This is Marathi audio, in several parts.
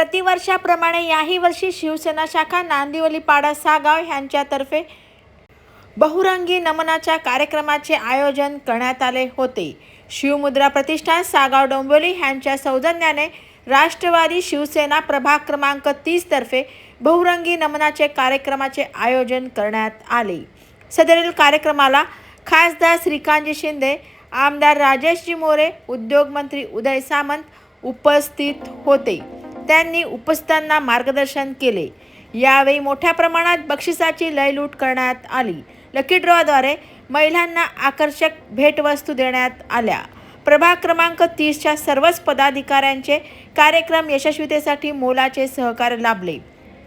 प्रतिवर्षाप्रमाणे याही वर्षी शिवसेना शाखा नांदिवली पाडा सागाव ह्यांच्यातर्फे बहुरंगी नमनाच्या कार्यक्रमाचे आयोजन करण्यात आले होते. शिवमुद्रा प्रतिष्ठान सागाव डोंबिवली ह्यांच्या सौजन्याने राष्ट्रवादी शिवसेना प्रभाग क्रमांक तीस तर्फे बहुरंगी नमनाचे कार्यक्रमाचे आयोजन करण्यात आले. सदरील कार्यक्रमाला खासदार श्रीकांतजी शिंदे आमदार राजेशजी मोरे उद्योगमंत्री उदय सामंत उपस्थित होते. त्यांनी उपस्थितांना मार्गदर्शन केले. यावेळी मोठ्या प्रमाणात बक्षिसाची लयलूट करण्यात आली. लकी ड्रॉद्वारे महिलांना आकर्षक भेटवस्तू देण्यात आल्या. प्रभाग क्रमांक तीसच्या सर्वच पदाधिकाऱ्यांचे कार्यक्रम यशस्वीतेसाठी मोलाचे सहकार्य लाभले.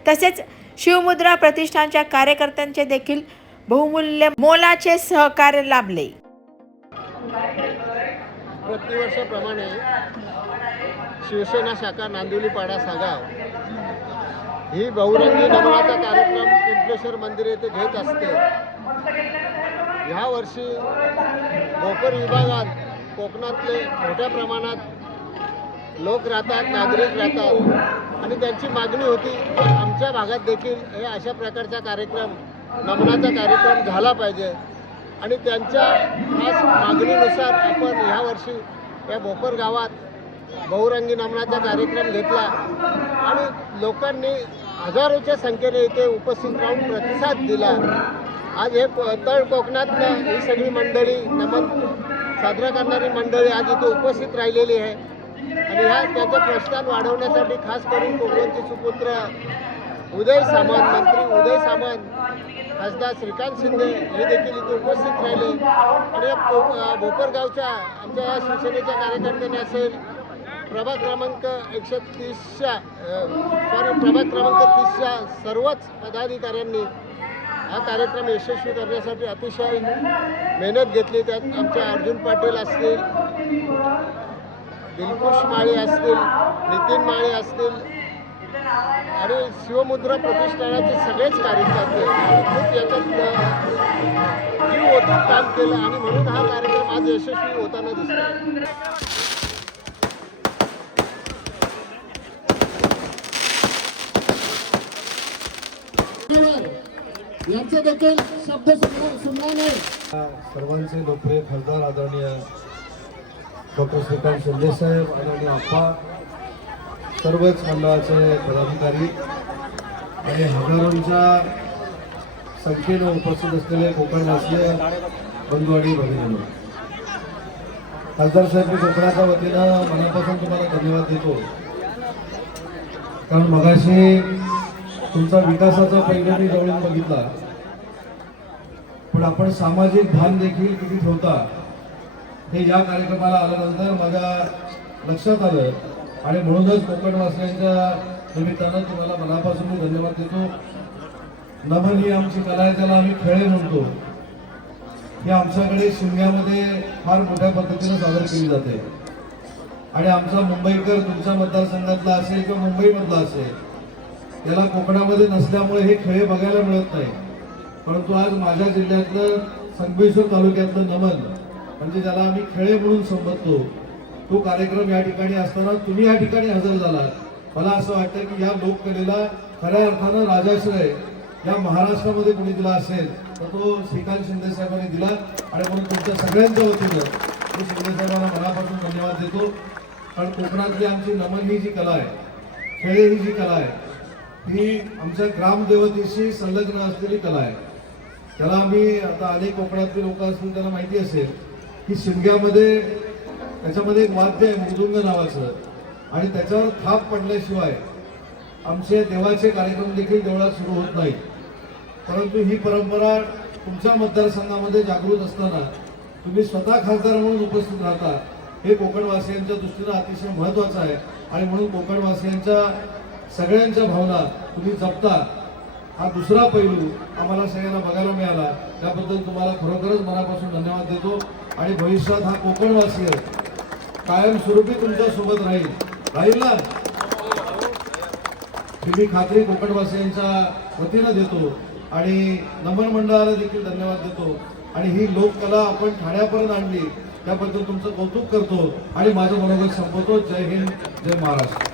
तसेच शिवमुद्रा प्रतिष्ठानच्या कार्यकर्त्यांचे देखील बहुमूल्य मोलाचे सहकार्य लाभले. प्रतिवर्षाप्रमाणे शिवसेना शाखा नांदिवली पाडा सागाव. ही बहुरंगी नमनाचा कार्यक्रम पिंपलेश्वर मंदिर येथे घेत असते. ह्या वर्षी भोकर विभागात कोकणातले मोठ्या प्रमाणात लोक राहतात नागरिक राहतात. आणि त्यांची मागणी होती की आमच्या भागात देखील हे अशा प्रकारचा कार्यक्रम नमनाचा कार्यक्रम झाला पाहिजे. आणि त्यांच्या खास मागणीनुसार आपण ह्यावर्षी या भोकर गावात बहुरंगी नमनाचा कार्यक्रम घेतला. आणि लोकांनी हजारोच्या संख्येने इथे उपस्थित राहून प्रतिसाद दिला. आज हे तळ कोकणातनं ही सगळी मंडळी नमन साजरा करणारी मंडळी आज इथे उपस्थित राहिलेली आहे. आणि ह्या त्याचं प्रस्थान वाढवण्यासाठी खास करून कोकणचे सुपुत्र उदय सामंत मंत्री उदय सामंत खासदार श्रीकांत शिंदे हे देखील इथे उपस्थित राहिले. आणि या कोक- भोकरगावच्या आमच्या या शिवसेनेच्या कार्यकर्त्यांनी असेल प्रभाग क्रमांक एकशे तीसच्या सॉरी प्रभाग क्रमांक तीसच्या सर्वच पदाधिकाऱ्यांनी हा कार्यक्रम यशस्वी करण्यासाठी अतिशय मेहनत घेतली. त्यात आमच्या अर्जुन पाटील असतील दिलकुश माळी असतील नितीन माळे असतील आणि शिवमुद्रा प्रतिष्ठानाचे सगळेच कार्यकर्ते. खूप याच्यात जीव ओतून काम केलं आणि म्हणून हा कार्यक्रम आज यशस्वी होताना दिसतो यांचे देखील शब्द नाही. सर्वांचे लोकप्रिय खासदार आदरणीय डॉक्टर श्रीकांत शिंदेसाहेब आदरणीय अप्पा सर्वच मंडळाचे पदाधिकारी आणि हजारोंच्या संख्येनं उपस्थित असलेले कोकणवासीय बंधू आणि भगिनी खासदार साहेब मी कोकणाच्या वतीनं मनापासून तुम्हाला धन्यवाद देतो. कारण मगाशी तुमचा विकासाचा पैलू मी जवळून बघितला. पण आपण सामाजिक भान देखील किती ठेवता हे या कार्यक्रमाला आल्यानंतर माझ्या लक्षात आलं. आणि म्हणूनच कोकणवासियांच्या निमित्तानं तुम्हाला मनापासून मी धन्यवाद देतो. नमन ही आमची कला आहे त्याला आम्ही खेळे म्हणतो. हे आमच्याकडे शिमग्यामध्ये फार मोठ्या पद्धतीनं सादर केली जाते. आणि आमचा मुंबईकर तुमच्या मतदारसंघातला असेल किंवा मुंबईमधला असेल त्याला कोकणामध्ये नसल्यामुळे हे खेळ बघायला मिळत नाही. परंतु आज माझ्या जिल्ह्यातलं संगमेश्वर तालुक्यातलं नमन म्हणजे ज्याला आम्ही खेळे म्हणून संबोधतो तो कार्यक्रम या ठिकाणी असताना तुम्ही या ठिकाणी हजर झालात. मला असं वाटतं की या लोककलेला खऱ्या अर्थानं राजाश्रय या महाराष्ट्रामध्ये कोणी दिला असेल तर तो श्रीकांत शिंदे साहेबांनी दिला. आणि म्हणून तुमच्या सगळ्यांच्या वतीनं मी शिंदे साहेबांना मनापासून धन्यवाद देतो. कारण कोकणातली आमची नमन ही जी कला आहे खेळे ही जी कला आहे ही आमच्या ग्रामदेवतेशी संलग्न असलेली कला आहे. त्याला आम्ही आता अनेक कोकणातले लोक असतील त्यांना माहिती असेल की शिमग्यामध्ये त्याच्यामध्ये एक वाद्य आहे मृदुंग नावाचं. आणि त्याच्यावर थाप पडल्याशिवाय आमचे देवाचे कार्यक्रम देखील देवळात सुरू होत नाही परंतु ही परंपरा तुमच्या मतदारसंघामध्ये जागृत असताना तुम्ही स्वतः खासदार म्हणून उपस्थित राहता हे कोकणवासियांच्या दृष्टीनं अतिशय महत्वाचं आहे. आणि म्हणून कोकणवासियांच्या सगळ्यांच्या भावना तुम्ही जपता. हा दुसरा पैलू आम्हाला सगळ्यांना बघायला मिळाला. त्याबद्दल तुम्हाला खरोखरच मनापासून धन्यवाद देतो. आणि भविष्यात हा कोकणवासीय कायमस्वरूपी तुमच्यासोबत राहील. राहील ना? ही मी खात्री कोकणवासियांच्या वतीनं देतो. आणि नमन मंडळाला देखील धन्यवाद देतो. आणि ही लोककला आपण ठाण्यापर्यंत आणली त्याबद्दल तुमचं कौतुक करतो. आणि माझं मनोगत संपवतो. जय हिंद जय महाराष्ट्र.